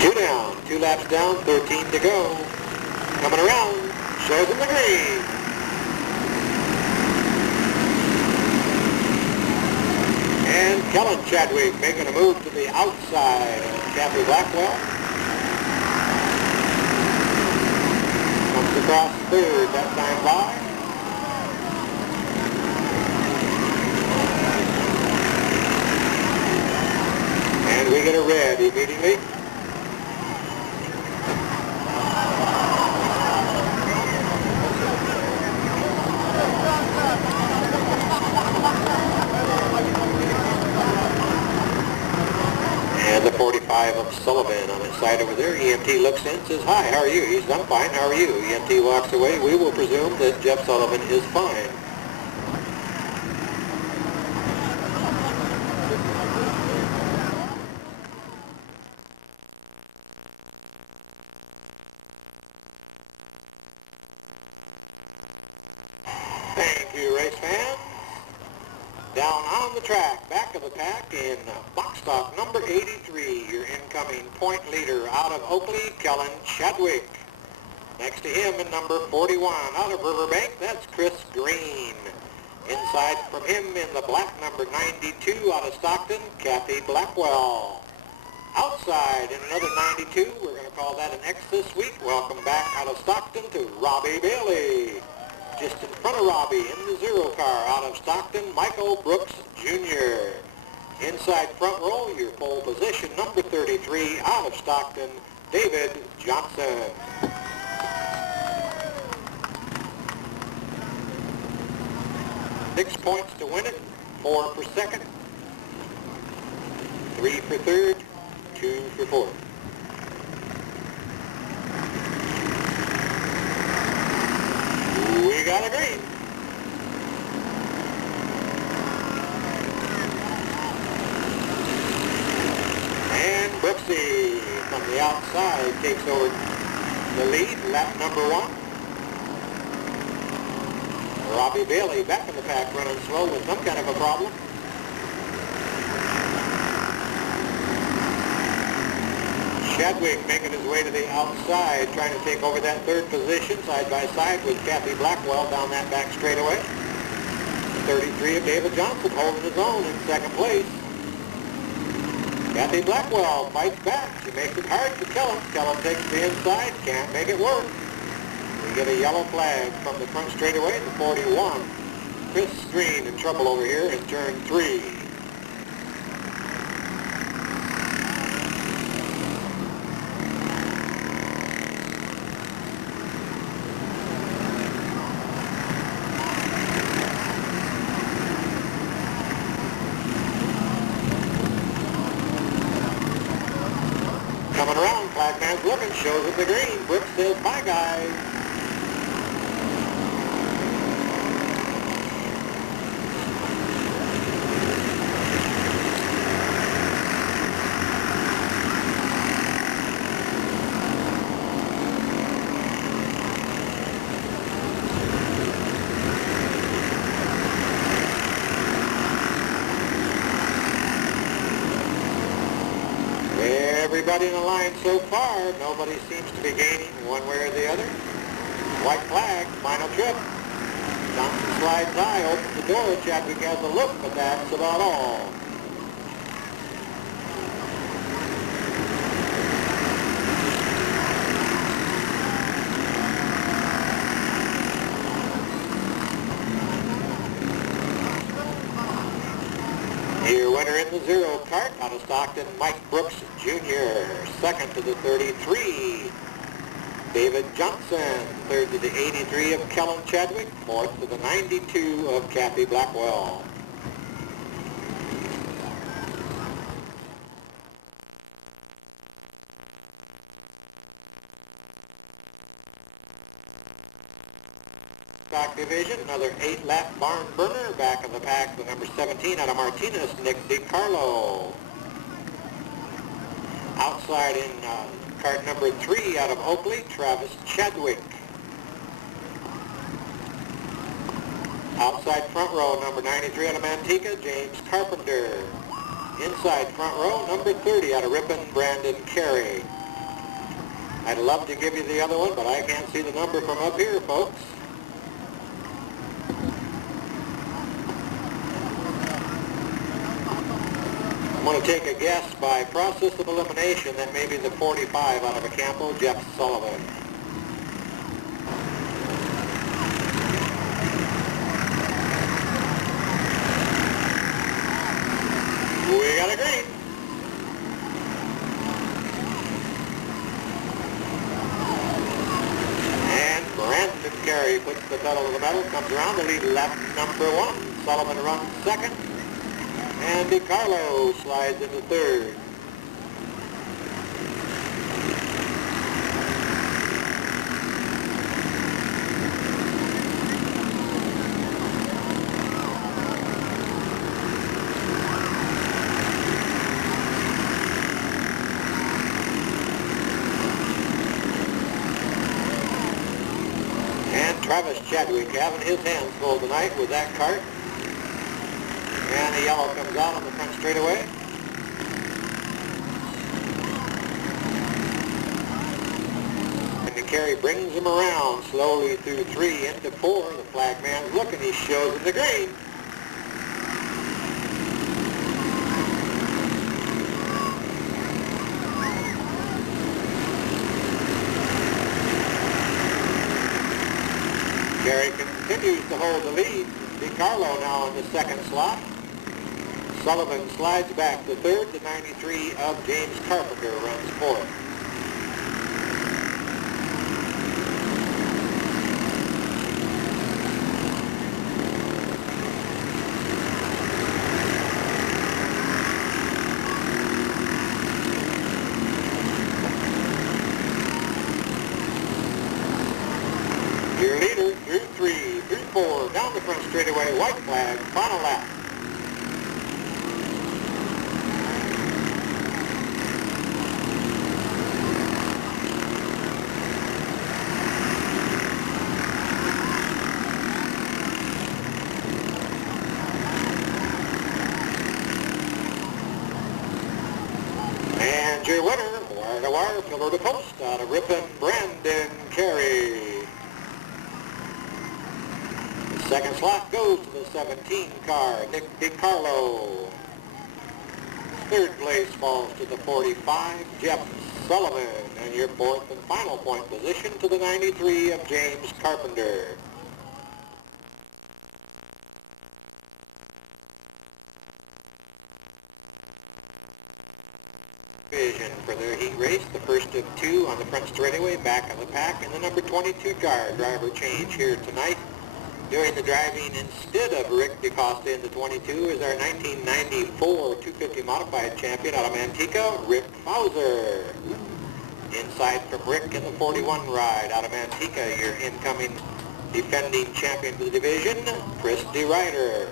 Two down, 2 laps down, 13 to go. Coming around, shows him the green. And Kellen Chadwick making a move to the outside of Kathy Blackwell. Comes across third that time by. And we get a red immediately. And the 45 of Sullivan on his side over there. EMT looks in, says, "Hi, how are you?" He says, "I'm fine, how are you?" EMT walks away. We will presume that Jeff Sullivan is fine. Thank you, race fans. Down on the track, back of the pack in box stock number 83, your incoming point leader out of Oakley, Kellen Chadwick. Next to him in number 41 out of Riverbank, that's Chris Green. Inside from him in the black number 92 out of Stockton, Kathy Blackwell. Outside in another 92, we're going to call that an X this week. Welcome back out of Stockton to Robbie Bailey. Just in front of Robbie in the 0 car out of Stockton, Michael Brooks Jr. Inside front row, your pole position, number 33 out of Stockton, David Johnson. Six points to win it, 4 for second, 3 for third, 2 for fourth. We got a green. And Brooksy from the outside takes over the lead, lap number 1. Robbie Bailey back in the pack running slow with some kind of a problem. Chadwick making his way to the outside, trying to take over that third position, side by side with Kathy Blackwell down that back straightaway. 33 of David Johnson holding his own in second place. Kathy Blackwell fights back. She makes it hard for Kellen. Kellen takes the inside, can't make it work. We get a yellow flag from the front straightaway, the 41. Chris Green in trouble over here in turn 3. Coming around, flagman's looking, shows it the green. Brooks says, "Bye, guys." Everybody in the line so far, nobody seems to be gaining one way or the other. White flag, final trip. Johnson slides high, opens the door. Chadwick has a look, but that's about all. Your winner in the 0 cart out of Stockton, Mike Brooks Jr. Second to the 33, David Johnson. Third to the 83 of Kellen Chadwick. Fourth to the 92 of Kathy Blackwell. Stock division, another 8-lap barn burner. Back of the pack, the number 17 out of Martinez, Nick DiCarlo. Outside in cart number 3 out of Oakley, Travis Chadwick. Outside front row, number 93 out of Manteca, James Carpenter. Inside front row, number 30 out of Ripon, Brandon Carey. I'd love to give you the other one, but I can't see the number from up here, folks. I'm going to take a guess by process of elimination that maybe the 45 out of a Campo, Jeff Sullivan. We got a green. And Brandon Carey puts the pedal to the metal, comes around to lead lap number 1. Sullivan runs second. And DiCarlo slides into third. And Travis Chadwick having his hands full tonight with that cart. And the yellow comes out on the front straightaway. And Carey brings him around slowly through 3 into 4. The flag man's looking, he shows him the green. Carey continues to hold the lead. DiCarlo now in the second slot. Sullivan slides back to third. The 93 of James Carpenter runs fourth. Your leader through 3, through 4, down the front straightaway, white flag, final lap. And your winner, wire to wire, pillar to post, out of Ripon, Brandon Carey. The second slot goes to the 17 car, Nick DiCarlo. Third place falls to the 45, Jeff Sullivan. And your fourth and final point position to the 93 of James Carpenter. Vision for their heat race, the first of 2 on the front straightaway, back of the pack, and the number 22 car. Driver change here tonight. Doing the driving instead of Rick DeCosta in the 22 is our 1994 250 modified champion out of Manteca, Rick Fauser. Inside from Rick in the 41 ride out of Manteca, your incoming defending champion for the division, Chris DeRider.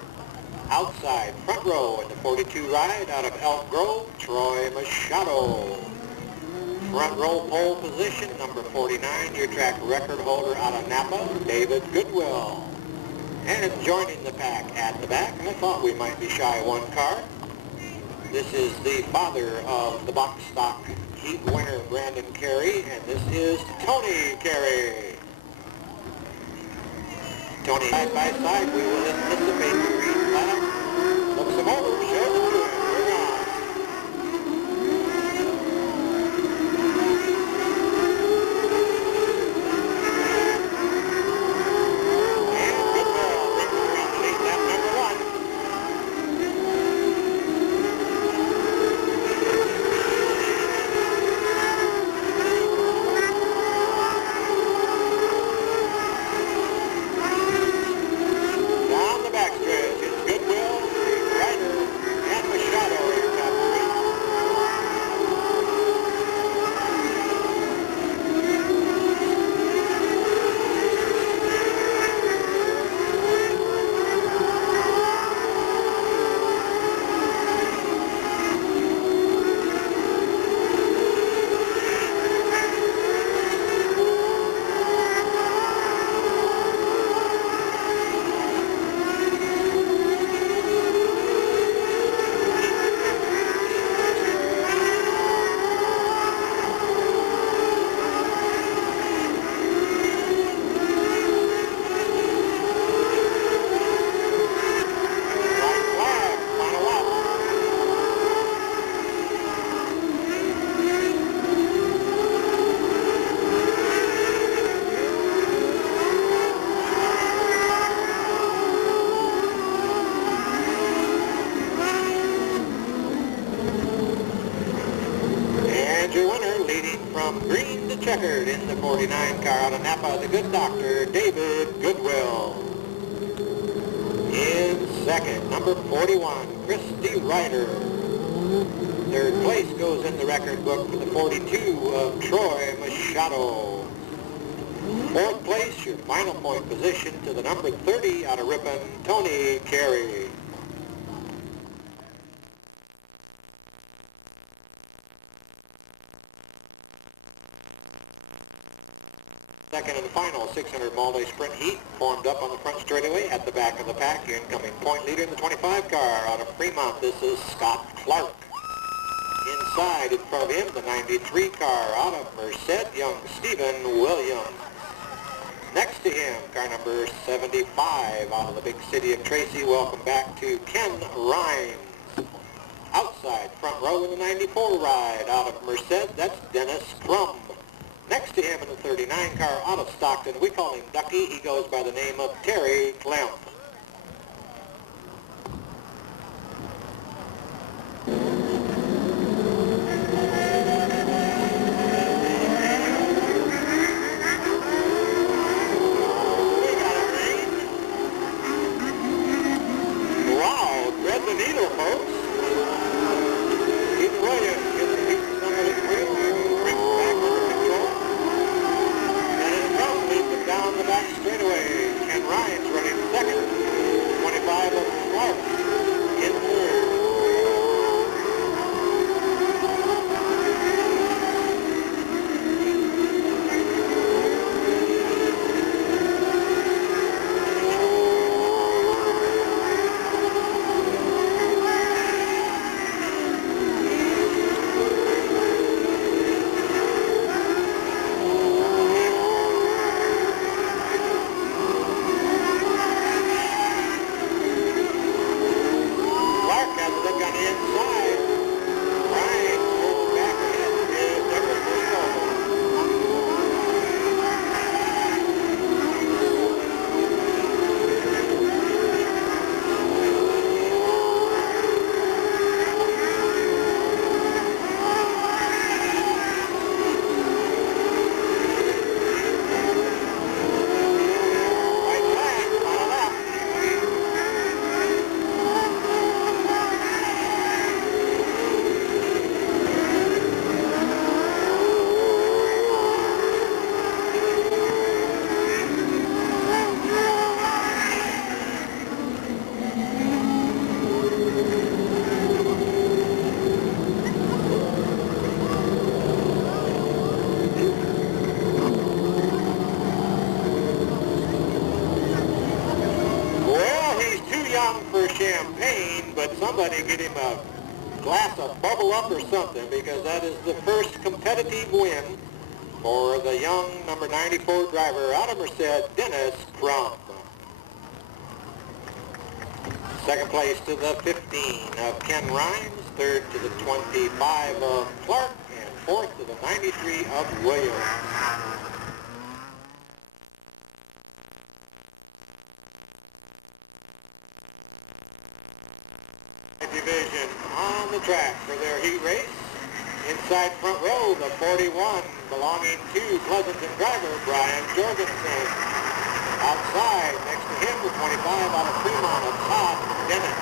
Outside, front row in the 42 ride out of Elk Grove, Troy Machado. Front row pole position, number 49, your track record holder out of Napa, David Goodwill. And joining the pack at the back, I thought we might be shy one car. This is the father of the box stock heat winner, Brandon Carey, and this is Tony Carey. Tony, side by side, we will anticipate the green flag. Look some over, show them to him. We're on. And Goodwill brings the green to lead lap number 1. Down the backstretch is Goodwill, Ryder, and And your winner, leading from green to checkered in the 49 car out of Napa, the good doctor, David Goodwill. In second, number 41, Christy Ryder. Third place goes in the record book for the 42 of Troy Machado. Fourth place, your final point position to the number 30 out of Ripon, Tony Carey. Second and final 600 multi-sprint heat formed up on the front straightaway at the back of the pack. Your incoming point leader in the 25 car out of Fremont. This is Scott Clark. Inside in front of him, the 93 car out of Merced, young Stephen Williams. Next to him, car number 75 out of the big city of Tracy. Welcome back to Ken Rhymes. Outside, front row in the 94 ride out of Merced, that's Dennis Crum. Next to him in the 39 car out of Stockton, we call him Ducky. He goes by the name of Terry Klemp. Wow, thread the needle, folks. Stephen Williams gets the pieces under the wheel and brings it back under control. Down the back straightaway. Ken Ryan's running second. 25 of Clark in third. For champagne, but somebody get him a glass of bubble up or something, because that is the first competitive win for the young number 94 driver out of Merced, Dennis Crum. Second place to the 15 of Ken Rhymes, third to the 25 of Clark, and fourth to the 93 of Williams. Division on the track for their heat race. Inside front row, the 41 belonging to Pleasanton driver Brian Jorgensen. Outside, next to him, the 25 out of Fremont of Todd Dennis.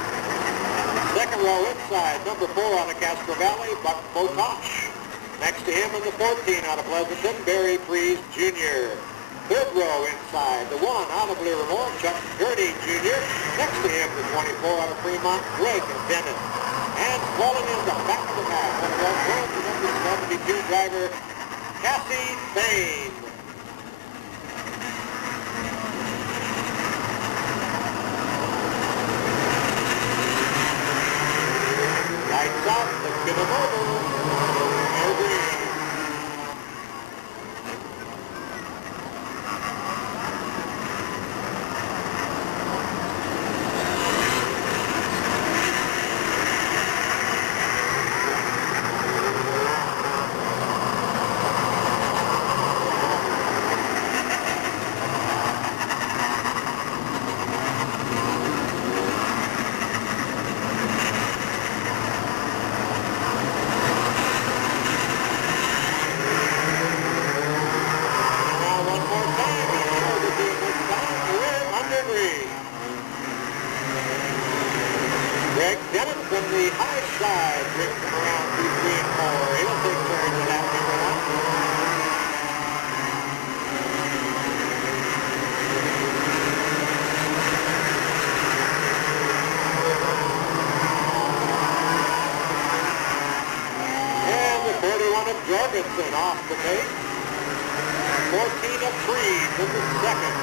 Second row inside, number 4 out of Castro Valley, Buck Botosh. Next to him in the 14 out of Pleasanton, Barry Freeze Jr. Third row inside, the 1 out of Livermore, Chuck Gurney Jr. Next to him, the 24 out of Fremont, Greg Bennett. And falling in the back of the pack, on the left row, the number 72 driver, Cassie Bain. Lights out, let's get them over. of Jorgensen off the pace. 14 of Freed in the second.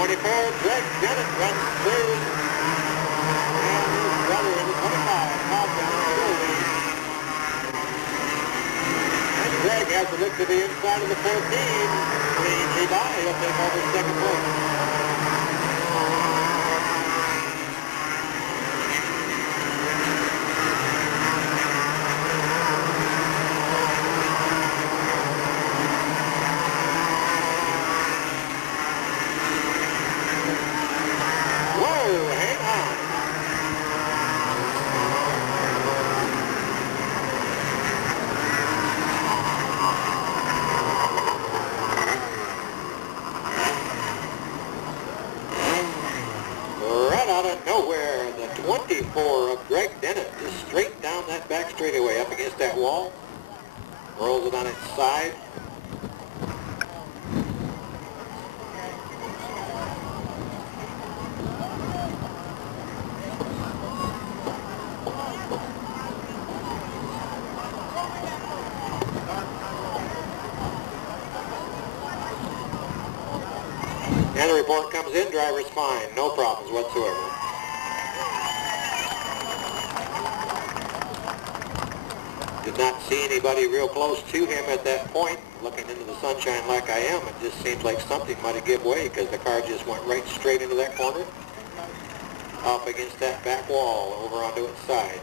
24, Greg Dennett runs third. And his brother in the 25, Todd Dennett, still leads. And Greg has to look to the inside of the 14. Cleanly by, he'll take over second place. Out of nowhere, the 24 of Greg Dennett is straight down that back straightaway up against that wall. Rolls it on its side. And the report comes in, driver's fine, no problems whatsoever. Did not see anybody real close to him at that point. Looking into the sunshine like I am, it just seems like something might have given way because the car just went right straight into that corner, up against that back wall, over onto its side.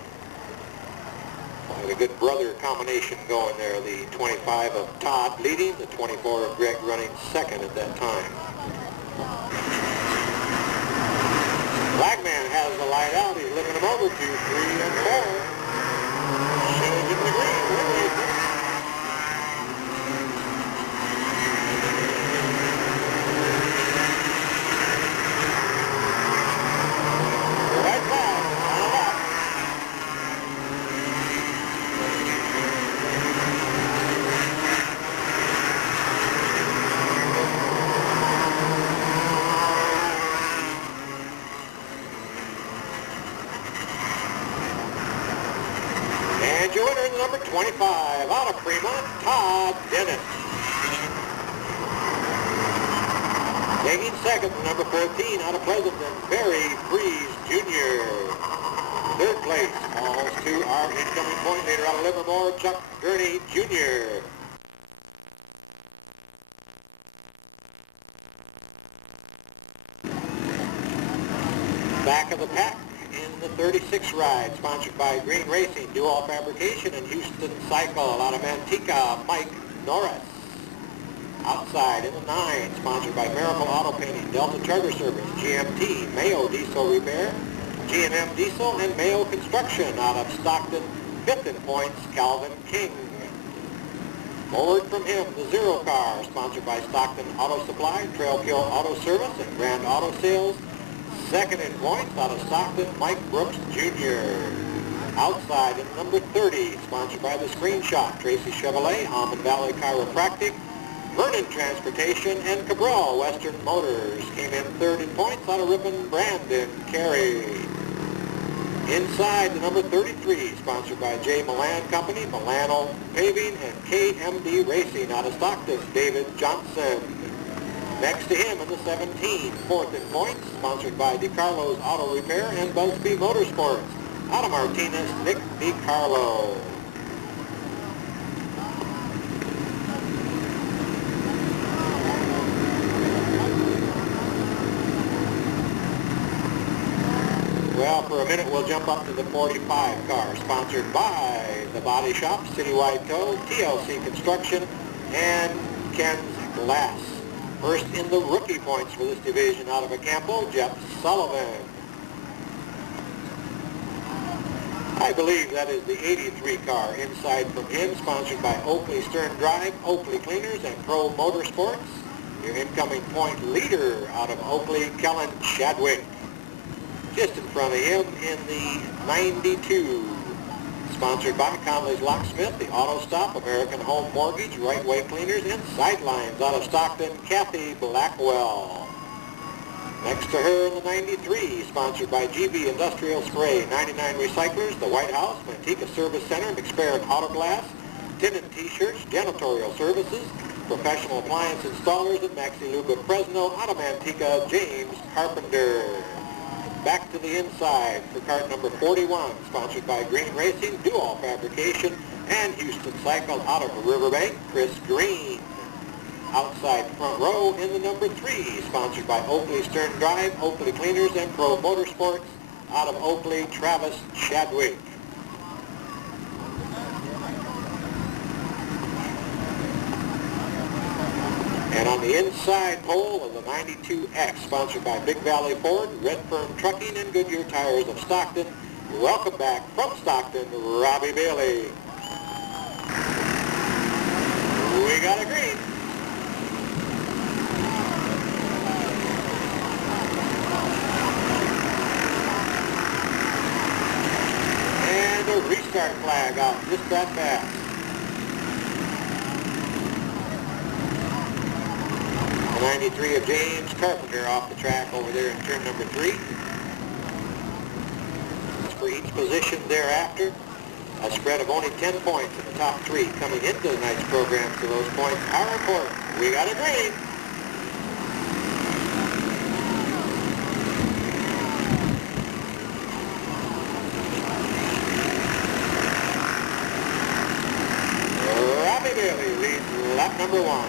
Had a good brother combination going there. The 25 of Todd leading, the 24 of Greg running second at that time. Flagman has the light out. He's looking them over to 3 and 4. Shows him the green. Right back. On a lap. And your winner is number 25, out of Fremont, Todd Dennett. Taking second, number 14, out of Pleasanton, Barry Freeze Jr. Third place falls to our incoming point leader out of Livermore, Chuck Gurney Jr. Back of the pack in the 36 ride, sponsored by Green Racing, Dual Fabrication, and Houston Cycle out of Manteca, Mike Norris. Outside in the 9, sponsored by Miracle Auto Painting, Delta Charter Service, GMT, Mayo Diesel Repair, G&M Diesel, and Mayo Construction out of Stockton. Fifth in points, Calvin King. Forward from him, the Zero car, sponsored by Stockton Auto Supply, Trail Kill Auto Service, and Grand Auto Sales. Second in points out of Stockton, Mike Brooks Jr. Outside in number 30, sponsored by the Screenshot, Tracy Chevrolet, Almond Valley Chiropractic, Vernon Transportation, and Cabral Western Motors. Came in third in points out of Ripon, Brandon Carey. Inside the number 33, sponsored by J. Milan Company, Milano Paving, and KMD Racing out of Stockton, David Johnson. Next to him in the 17, fourth in points, sponsored by DeCarlo's Auto Repair and Busby Motorsports. Out of Martinez, Nick DeCarlo. Well, for a minute we'll jump up to the 45 car, sponsored by the Body Shop, Citywide Tow, TLC Construction, and Ken's Glass. First in the rookie points for this division out of Acampo, Jeff Sullivan. I believe that is the 83 car inside from him, sponsored by Oakley Stern Drive, Oakley Cleaners, and Pro Motorsports. Your incoming point leader out of Oakley, Kellen Chadwick. Just in front of him in the 92, sponsored by Conley's Locksmith, the Auto Stop, American Home Mortgage, Right Way Cleaners, and Sidelines out of Stockton, Kathy Blackwell. Next to her in the 93, sponsored by GB Industrial Spray, 99 Recyclers, the White House, Manteca Service Center, McSparran Auto Glass, Tin and T-shirts, janitorial services, professional appliance installers at Maxi Lube of Fresno, out of Manteca, James Carpenter. Back to the inside for cart number 41, sponsored by Green Racing, Do-All Fabrication, and Houston Cycle, out of Riverbank, Chris Green. Outside front row in the number 3, sponsored by Oakley Stern Drive, Oakley Cleaners, and Pro Motorsports, out of Oakley, Travis Chadwick. And on the inside pole of the 92X, sponsored by Big Valley Ford, Redfern Trucking, and Goodyear Tires of Stockton, welcome back from Stockton, Robbie Bailey. We got a green. And a restart flag out just that fast. The 93 of James Carpenter off the track over there in turn number 3. For each position thereafter, a spread of only 10 points in the top 3 coming into the night's program, so those points are important. We got a green. Robbie Bailey leads lap number 1.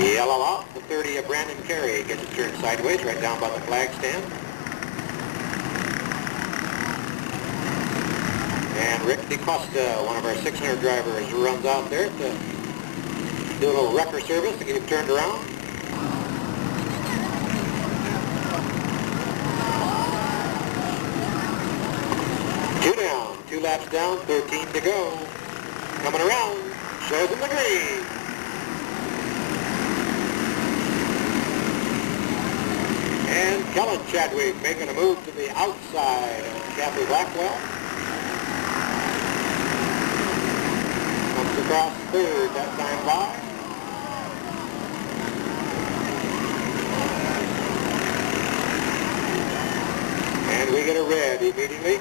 Yellow out, the 30 of Brandon Carey gets it turned sideways right down by the flag stand. And Rick DeCosta, one of our 600 drivers, runs out there to do a little wrecker service to get him turned around. Two down, 2 laps down, 13 to go. Coming around, shows him the green. And Kellen Chadwick making a move to the outside of Kathy Blackwell. Comes across third that time by. And we get a red immediately.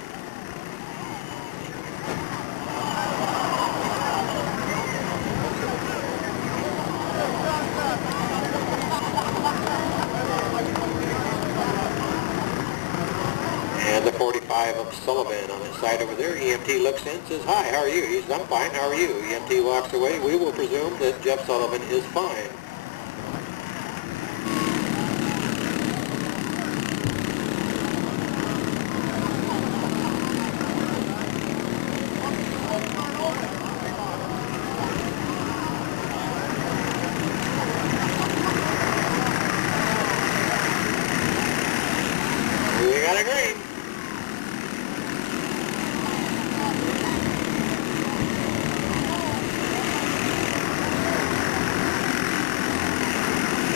And the 45 of Sullivan on his side over there. EMT looks in, says, "Hi, how are you?" He says, "I'm fine, how are you?" EMT walks away. We will presume that Jeff Sullivan is fine. We got a green.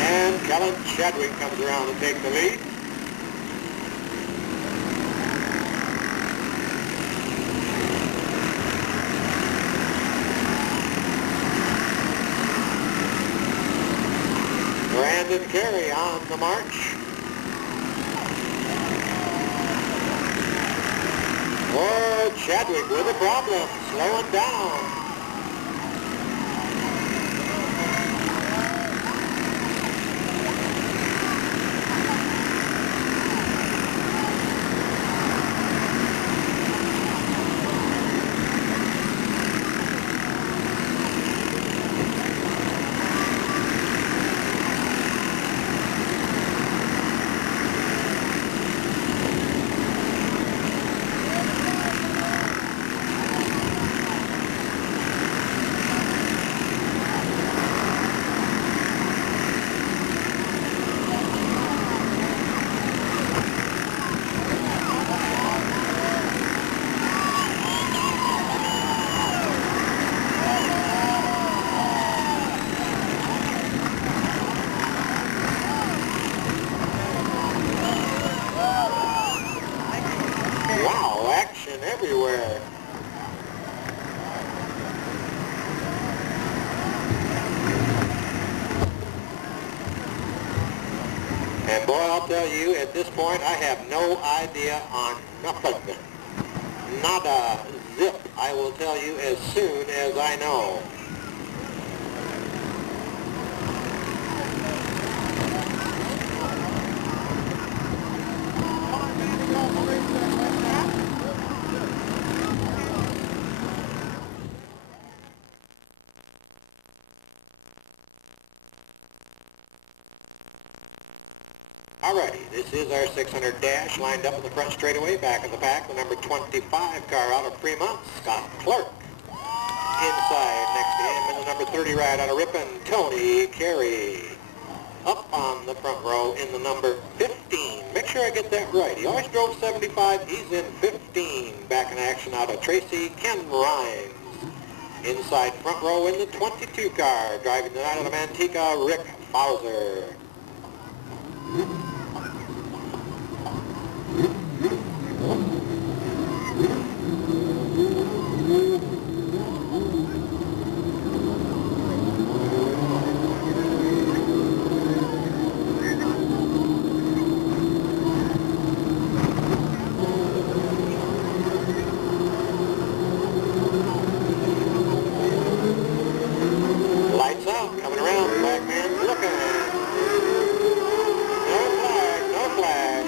And Kellen Chadwick comes around to take the lead. Brandon Carey on the march. Oh, Chadwick with a problem, slowing down. And boy, I'll tell you, at this point, I have no idea on nothing. Not a zip, I will tell you as soon as I know. Alrighty, this is our 600 dash lined up in the front straightaway, back of the pack, the number 25 car out of Fremont, Scott Clark. Inside, next to him, in the number 30 ride out of Ripon, Tony Carey. Up on the front row in the number 15. Make sure I get that right. He always drove 75. He's in 15. Back in action out of Tracy, Ken Rhines. Inside front row in the 22 car, driving tonight out of Manteca, Rick Bowser. Lights out, coming around, black man looking. No flag, no flag.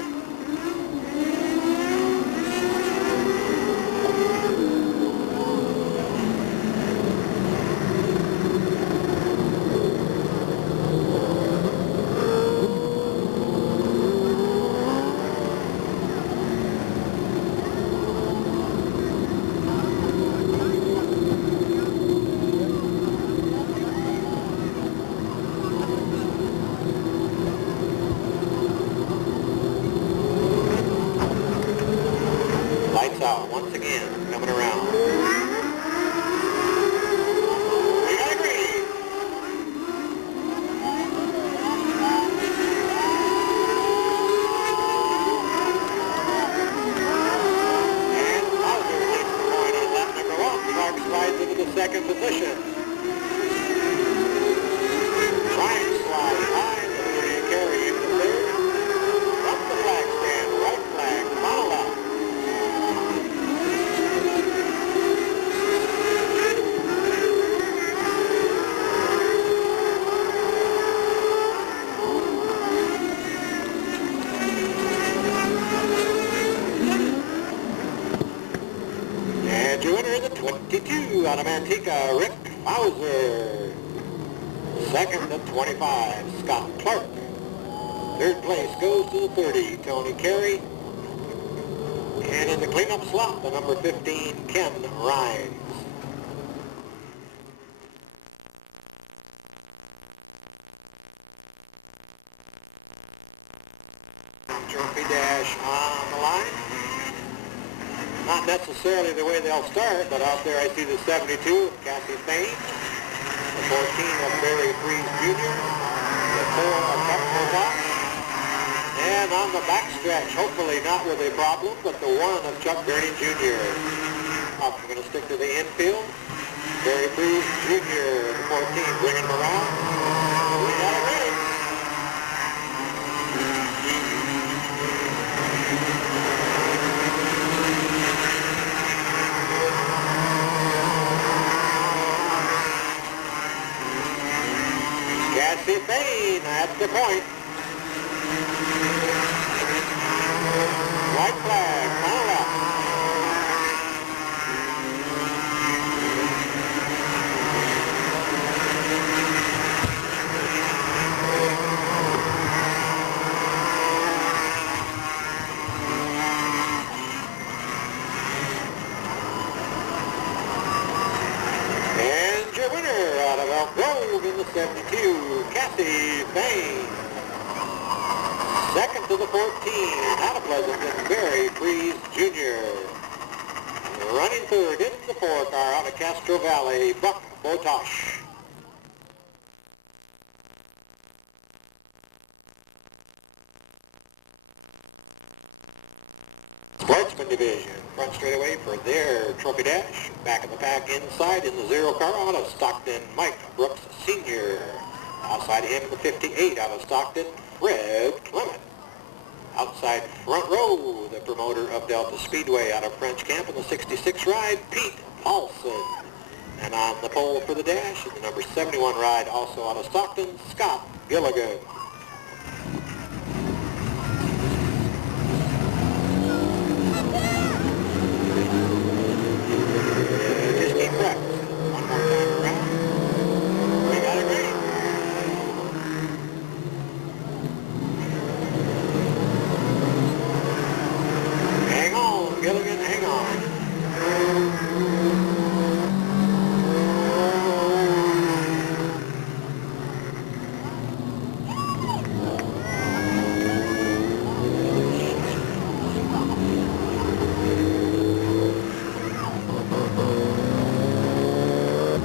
Lights out once again, coming around. We got a green. And Bowser takes the point on lap number 1. Clark slides into the second position. Ryan slides high, and Carey into the third. From the flag stand, right flag, foul lap. And your winner is the 22 out of Manteca, Rick Bowser. Second, the 25, Scott Clark. Third place goes to the 30, Tony Carey. And in the cleanup slot, the number 15, Ken Rhines. Trophy dash on the line. Not necessarily the way they'll start, but out there I see the 72 of Cassie Fain, the 14 of Barry Freeze Jr., the 4 of Chuck, and on the backstretch, hopefully not with a problem, but the 1 of Chuck Gurney Jr. We're going to stick to the infield. Barry Freeze Jr., the 14, bringing him around. We got a race. Cassie Fain at the point. White flag, final lap. And your winner out of Elk Grove in the 72, Cassie Fain. Second to the 14, out of Pleasanton, Barry Freeze Jr. Running third in the 4 car out of Castro Valley, Buck Botosh. Sportsman division, front straightaway for their trophy dash. Back of the pack inside in the 0 car out of Stockton, Mike Brooks Sr. Outside him, the 58 out of Stockton, Fred Clement. Outside front row, the promoter of Delta Speedway out of French Camp in the 66 ride, Pete Paulson. And on the pole for the dash is the number 71 ride, also out of Stockton, Scott Gilligan. Just keep practicing. One more time around. We got it ready. Hang on, Gilligan, hang on.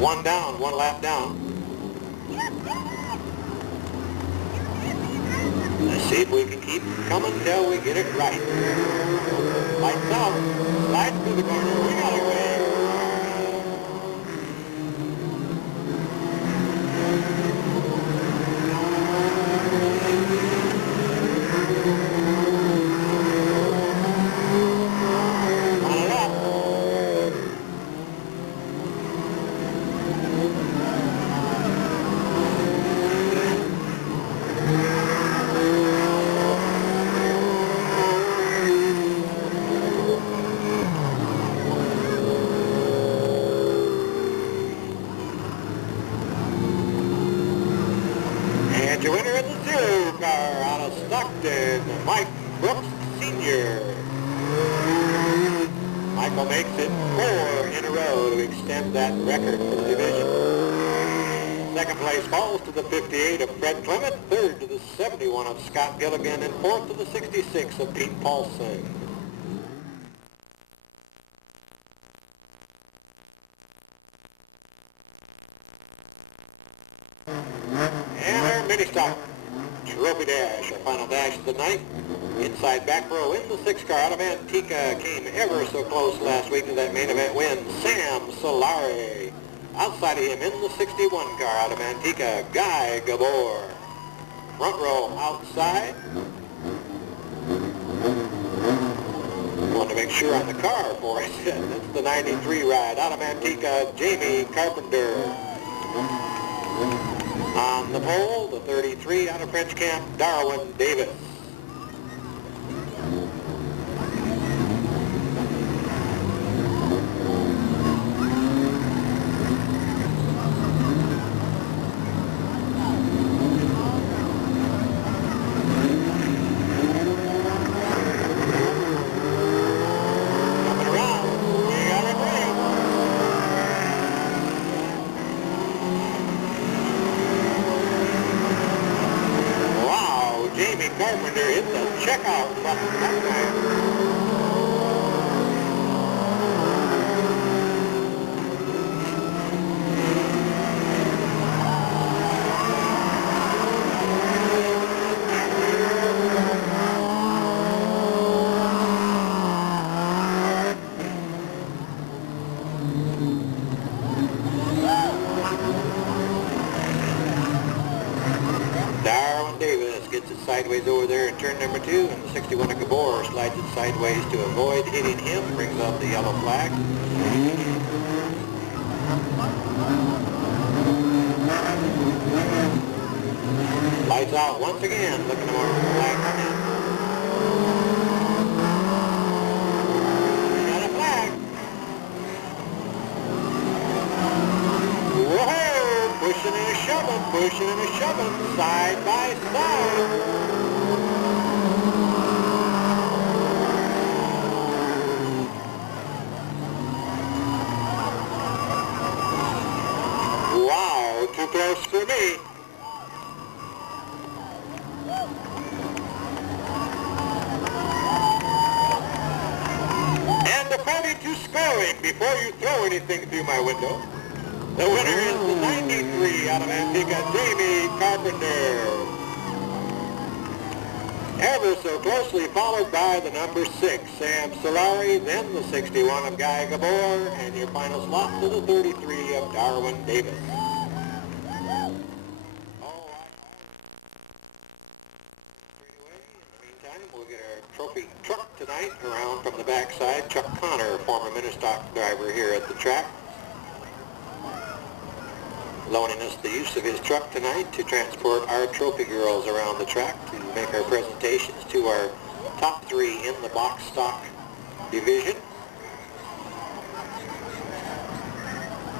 One down, one lap down. Let's see if we can keep coming till we get it right. Lights out, slide through the corner, we got it right. On it up. And your winner in the zero car out of Stockton, Mike Brooks Sr. Michael makes it 4 in a row to extend that record for the division. Second place falls to the 58 of Fred Clement, third to the 71 of Scott Gilligan, and fourth to the 66 of Pete Paulson. And our mini stock trophy dash, our final dash of the night. Inside back row in the 6 car out of Antigua, came ever so close last week to that main event win, Sam Solari. Outside of him in the 61 car out of Antigua, Guy Gabor. Front row outside. Want to make sure on the car for us. That's the 93 ride out of Antigua, Jamie Carpenter. On the pole, the 33 out of French Camp, Darwin Davis. Coming around, we got it ready. Wow, Jamie Carpenter hit the checkout button that time. Darwin Davis gets it sideways over there in turn number 2, and the 61 of Gabor slides it sideways to avoid hitting him, brings up the yellow flag. Lights out once again, looking to mark the flag on him. Got a flag. Whoa! Pushing and a shoving, side by side. Wow, too close for me. And according to scoring, before you throw anything through my window, the winner is the 93 out of Antigua, Jamie Carpenter. Ever so closely followed by the number 6, Sam Solari, then the 61 of Guy Gabor, and your final slot to the 33 of Darwin Davis. Oh, trophy truck tonight around from the backside. Chuck Connor, former Stockton driver here at the track, loaning us the use of his truck tonight to transport our trophy girls around the track to make our presentations to our top 3 in the box stock division.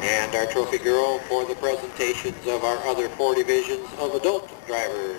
And our trophy girl for the presentations of our other 4 divisions of adult drivers.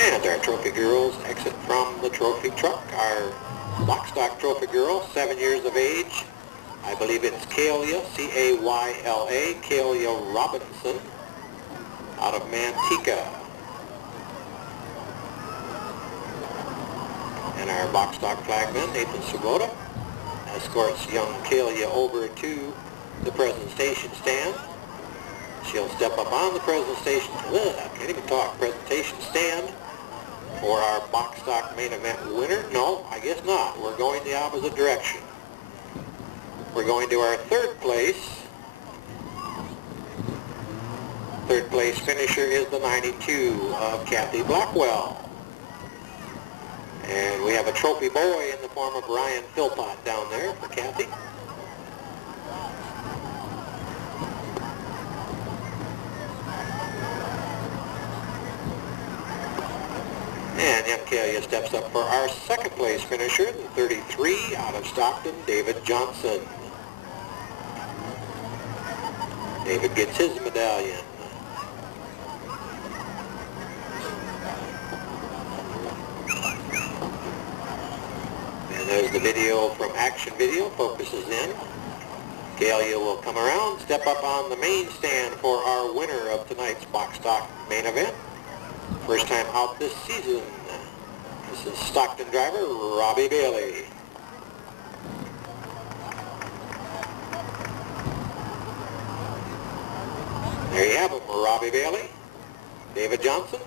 And our trophy girls exit from the trophy truck. Our box stock trophy girl, 7 years of age. I believe it's Kayla, C-A-Y-L-A, Kayla Robinson, out of Manteca. And our box stock flagman, Nathan Swoboda, escorts young Kayla over to the presentation stand. She'll step up on the presentation, I can't even talk, presentation stand for our box stock main event winner. No, I guess not. We're going the opposite direction. We're going to our third place. Third place finisher is the 92 of Kathy Blackwell. And we have a trophy boy in the form of Ryan Philpott down there for Kathy. And young Kalia steps up for our second place finisher, the 33 out of Stockton, David Johnson. David gets his medallion. And there's the video from Action Video, focuses in. Kalia will come around, step up on the main stand for our winner of tonight's box stock main event. First time out this season. This is Stockton driver Robbie Bailey. There you have him, Robbie Bailey, David Johnson,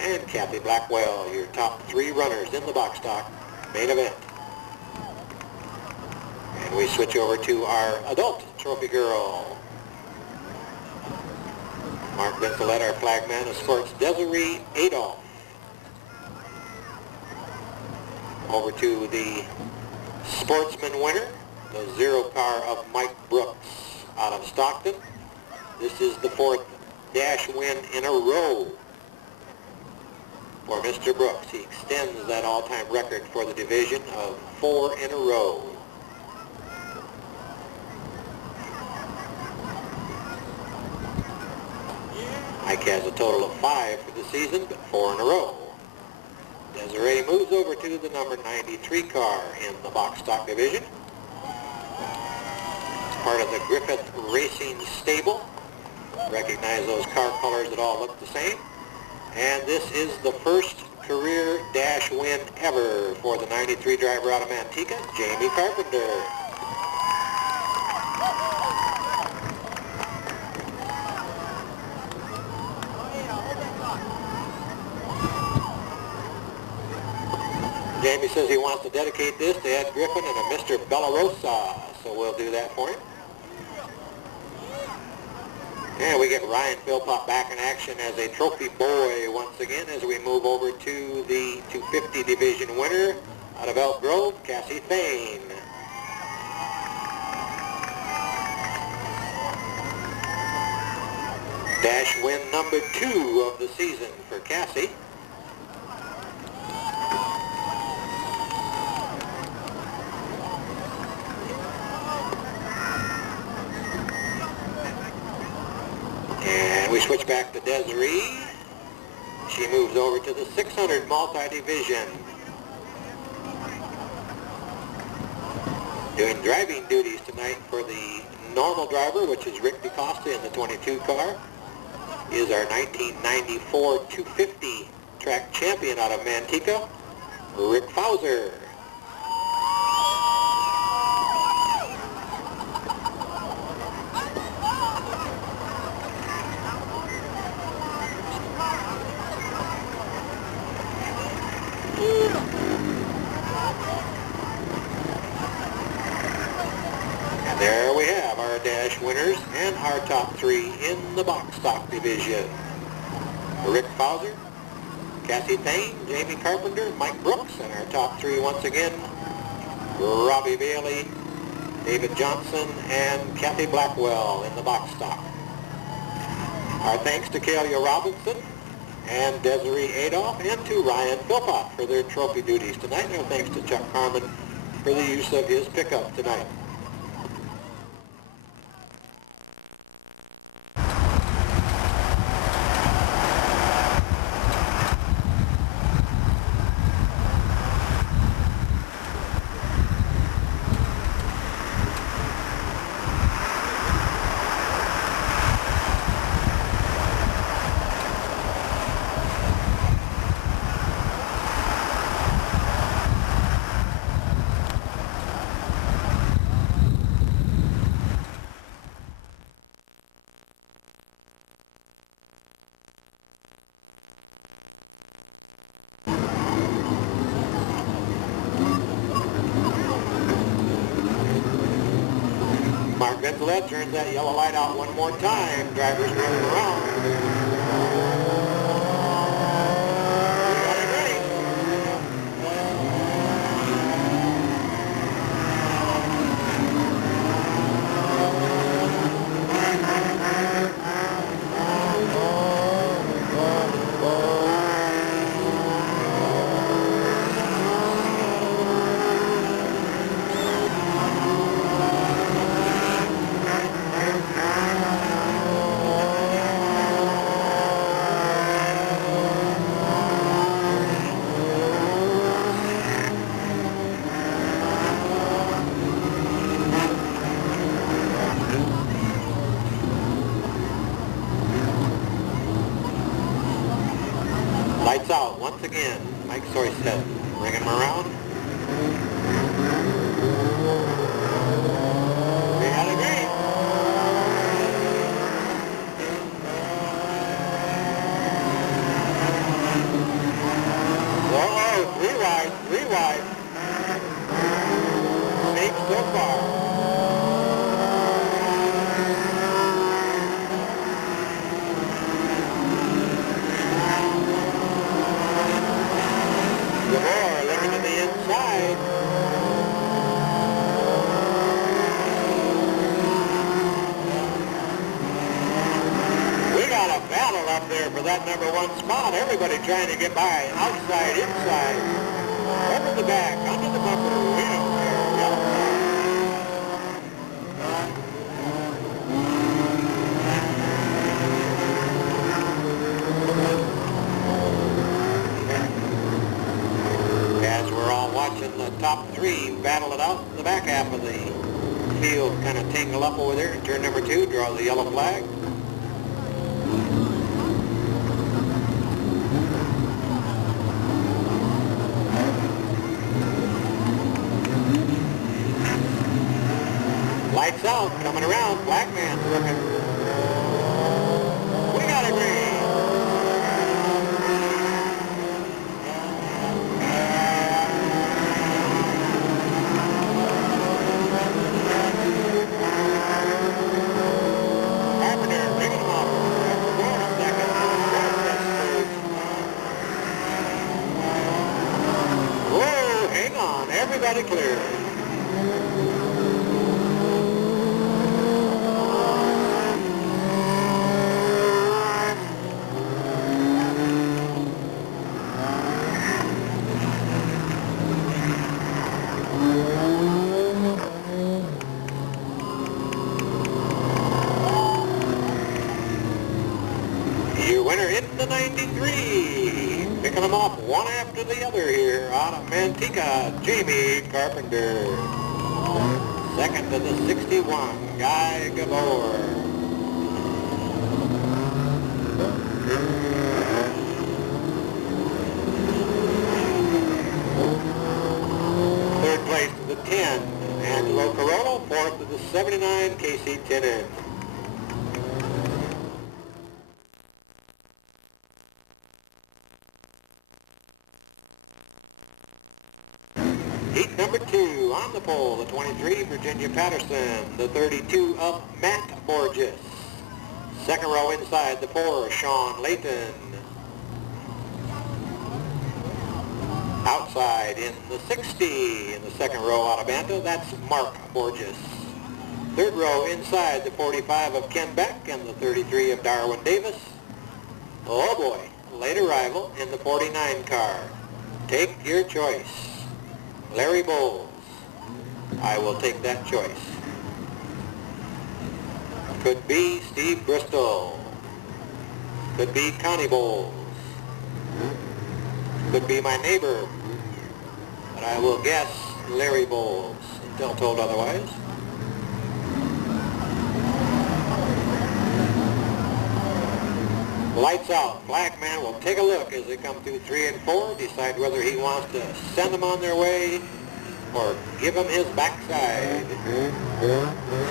and Kathy Blackwell, your top 3 runners in the box stock main event. And we switch over to our adult trophy girl. Mark Vincelet, our flagman, escorts Desiree Adolph over to the sportsman winner, the 0 car of Mike Brooks out of Stockton. This is the 4th dash win in a row for Mr. Brooks. He extends that all-time record for the division of 4 in a row. Mike has a total of 5 for the season, but 4 in a row. Desiree moves over to the number 93 car in the box stock division. It's part of the Griffith Racing stable. Recognize those car colors that all look the same. And this is the first career dash win ever for the 93 driver out of Manteca, Jamie Carpenter. Jamie says he wants to dedicate this to Ed Griffin and a Mr. Bellarosa, so we'll do that for him. And we get Ryan Philpott back in action as a trophy boy once again as we move over to the 250 division winner out of Elk Grove, Cassie Thane. Dash win number 2 of the season for Cassie. And we switch back to Desiree. She moves over to the 600 multi-division. Doing driving duties tonight for the normal driver, which is Rick DeCosta in the 22 car, is our 1994 250 track champion out of Manteca, Rick Fauser. And there we have our dash winners and our top three in the box stock division. Rick Fauser, Cassie Payne, Jamie Carpenter, Mike Brooks, and our top three once again, Robbie Bailey, David Johnson, and Kathy Blackwell in the box stock. Our thanks to Kalia Robinson and Desiree Adolph and to Ryan Philpott for their trophy duties tonight. And our thanks to Chuck Harmon for the use of his pickup tonight. Mark Benzelet turns that yellow light out one more time. Drivers moving around. We got it ready. Lights out once again. Mike Soystead bringing them around. We had a green. Whoa, three wide. Safe so far. Looking to the inside. We got a battle up there for that number one spot. Everybody trying to get by, outside, inside. Over the back, under the bumper. We don't care. Yellow flag. As we're all watching the top three battle it out in the back half of the field, kind of tingle up over there. Turn number two, draw the yellow flag. Lights out, coming around, black man's looking. We got a green. Everybody clear. Your winner in the 93. Picking them off one after the other here out of Manteca, Jamie Carpenter. Second to the 61, Guy Gabor. Third place to the 10, Angelo Corollo. Fourth to the 79, Casey Tinnen. Heat number 2, on the pole, the 23, Virginia Patterson, the 32 of Matt Borges. Second row inside, the 4, Sean Layton. Outside in the 60, in the second row out of Banta, that's Mark Borges. Third row inside, the 45 of Ken Beck and the 33 of Darwin Davis. Oh boy, late arrival in the 49 car. Take your choice. Larry Bowles. I will take that choice. Could be Steve Bristol. Could be Connie Bowles. Could be my neighbor. But I will guess Larry Bowles until told otherwise. Lights out. Black man will take a look as they come through 3 and 4, decide whether he wants to send them on their way or give them his backside.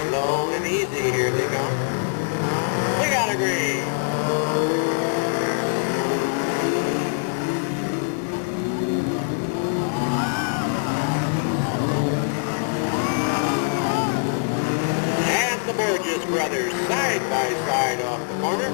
Slow and easy, here they go. We got a green. And the Borges brothers side by side off the corner.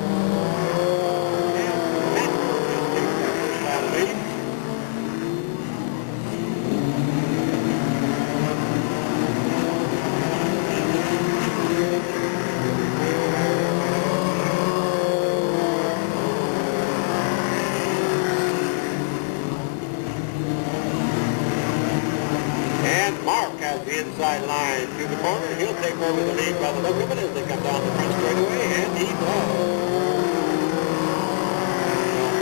The inside line through the corner. He'll take over the lead by the look of it as they come down the front straightaway, and he does.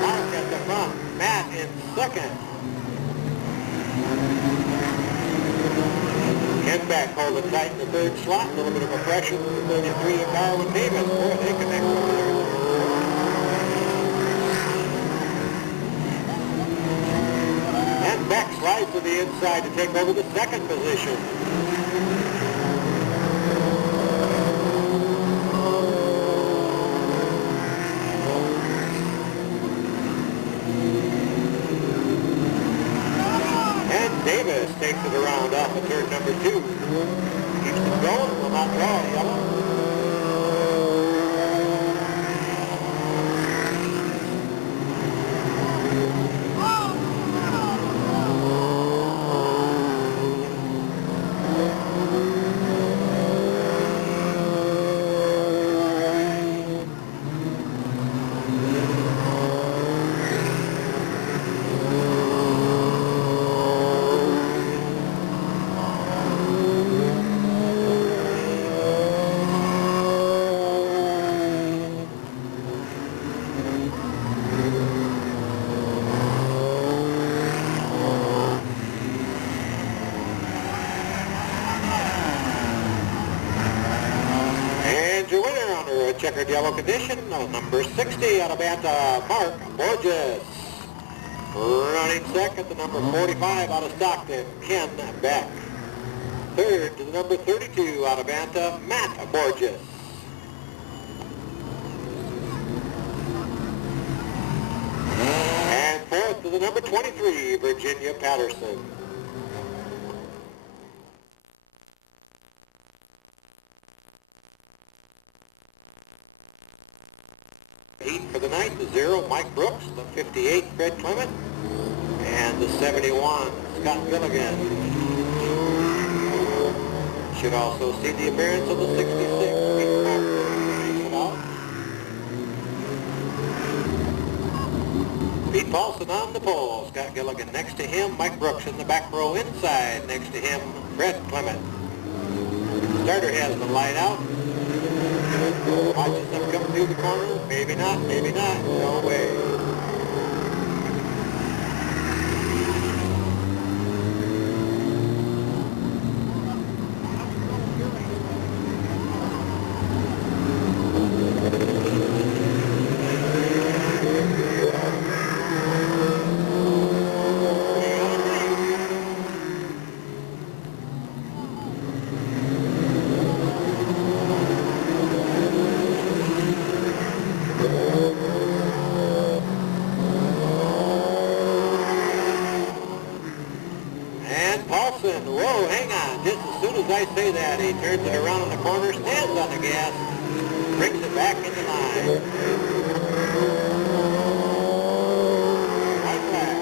Mark at the front, Matt in second. Ken Beck holding tight in the third slot. A little bit of a pressure with the 33 of Darwin Davis. Boy, they connect over there. Beck slides to the inside to take over the second position. And Davis takes it around off of turn number 2. Keeps it going, will not draw a yellow. Your winner under a checkered yellow condition, number 60 out of Banta, Mark Borges. Running second, the number 45 out of Stockton, Ken Beck. Third to the number 32 out of Banta, Matt Borges. And fourth to the number 23, Virginia Patterson. Heat for the night, the 0, Mike Brooks, the 58, Fred Clement, and the 71, Scott Gilligan. Should also see the appearance of the 66, Pete Paulson. Pete Paulson on the pole, Scott Gilligan next to him, Mike Brooks in the back row inside, next to him, Fred Clement. Starter has the light out. Watches them come through the corner. Maybe not, maybe not. No way. whoa, hang on. Just as soon as I say that, he turns it around in the corner, stands on the gas, brings it back into line. White flag.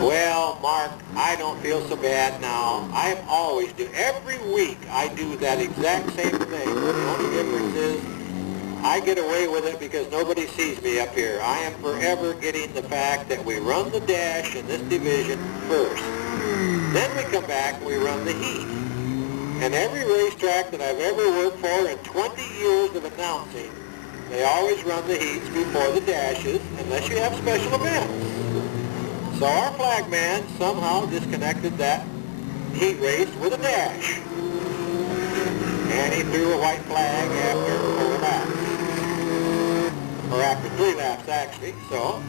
Well, Mark, I don't feel so bad now. I always do. Every week I do that exact same thing. The only difference is I get away with it because nobody sees me up here. I am forever getting the fact that we run the dash in this division first. Then we come back and we run the heat. And every racetrack that I've ever worked for in 20 years of announcing, they always run the heats before the dashes unless you have special events. So our flag man somehow disconnected that heat race with a dash. And he threw a white flag after 4 laps. Or after 3 laps, actually. So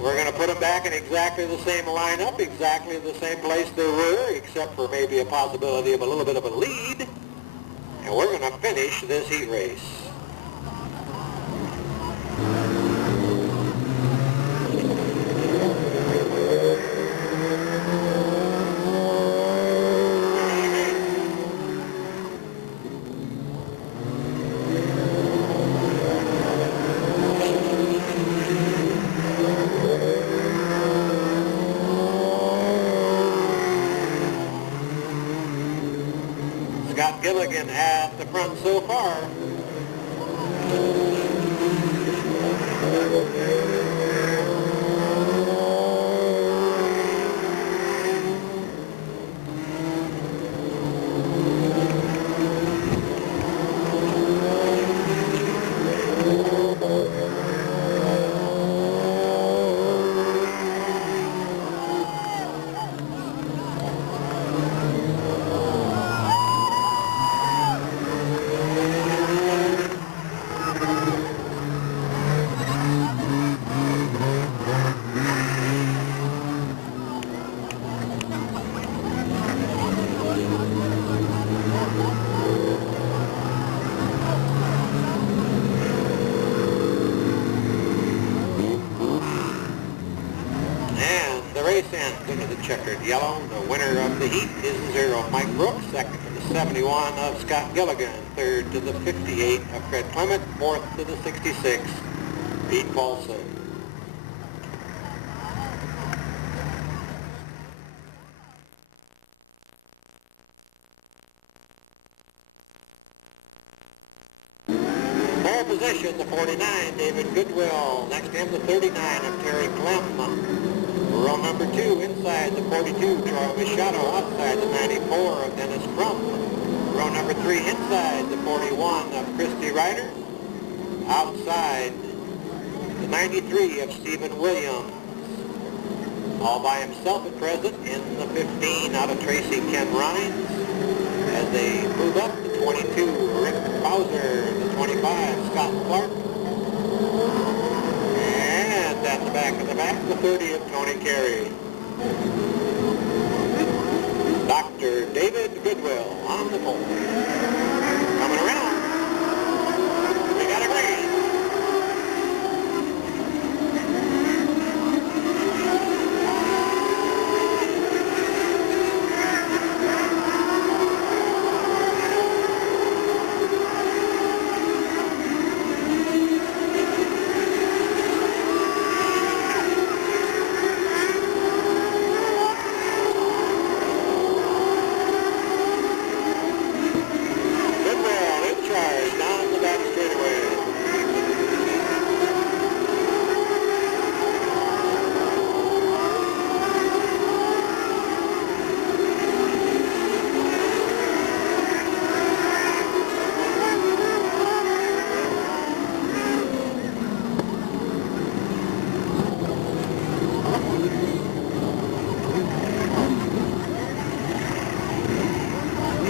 we're going to put them back in exactly the same lineup, exactly the same place they were, except for maybe a possibility of a little bit of a lead. And we're going to finish this heat race. Scott Gilligan at the front so far. Into the checkered yellow. The winner of the heat is 0 Mike Brooks, second to the 71 of Scott Gilligan, third to the 58 of Fred Clement, fourth to the 66, Pete Paulson. Pole position, the 49, David Goodwill. Next to him, the 39 of Terry Clem. Row number 2, inside the 42, Troy Machado. Outside the 94 of Dennis Crump. Row number 3, inside the 41 of Christy Ryder. Outside the 93 of Stephen Williams. All by himself at present in the 15 out of Tracy Ken Rhines. As they move up, the 22, Rick Bowser. The 25, Scott Clark. And at the back, the 30 of Tony Carey. Dr. David Goodwill on the pole. Coming around. We got a green.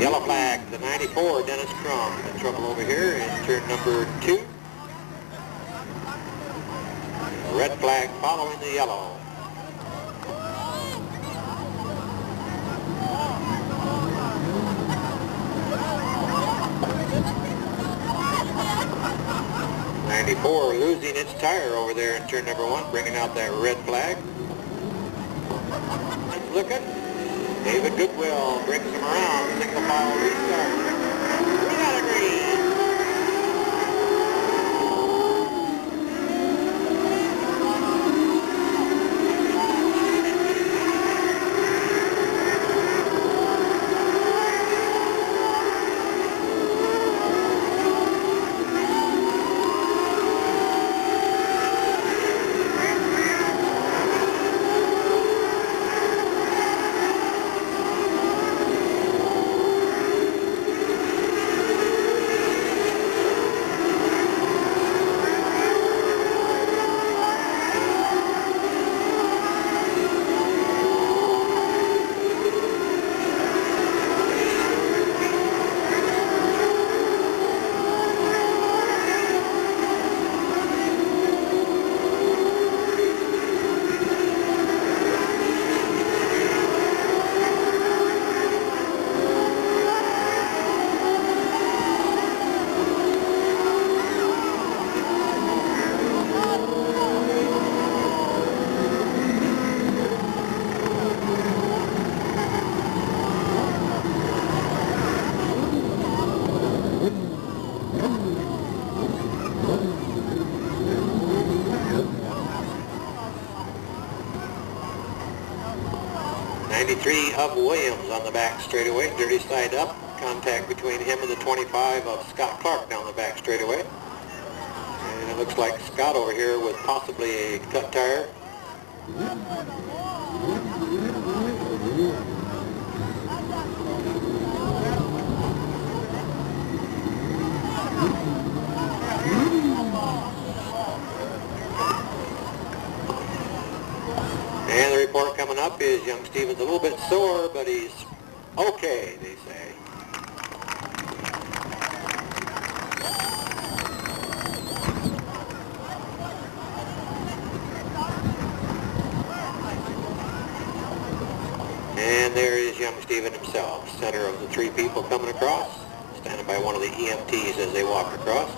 Yellow flag, the 94, Dennis Crum. In trouble over here in turn number 2. Red flag following the yellow. '94 losing its tire over there in turn number 1, bringing out that red flag. Looking. David Goodwill brings him around. Single file restart. We got a green. '93 of Williams on the back straightaway, dirty side up. Contact between him and the 25 of Scott Clark down the back straightaway. And it looks like Scott over here with possibly a cut tire. And the report coming up is young Steven's a little bit sore, but he's okay, they say. And there is young Steven himself, center of the 3 people coming across, standing by one of the EMTs as they walk across.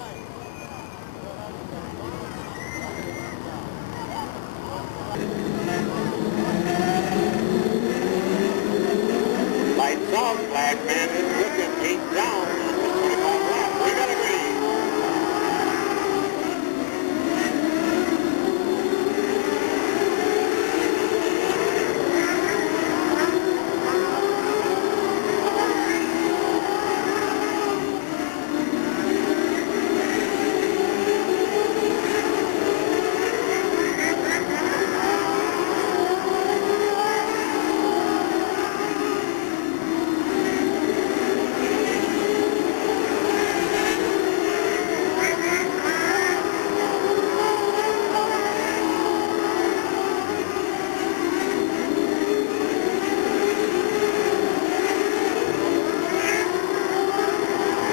Lights off, flag man.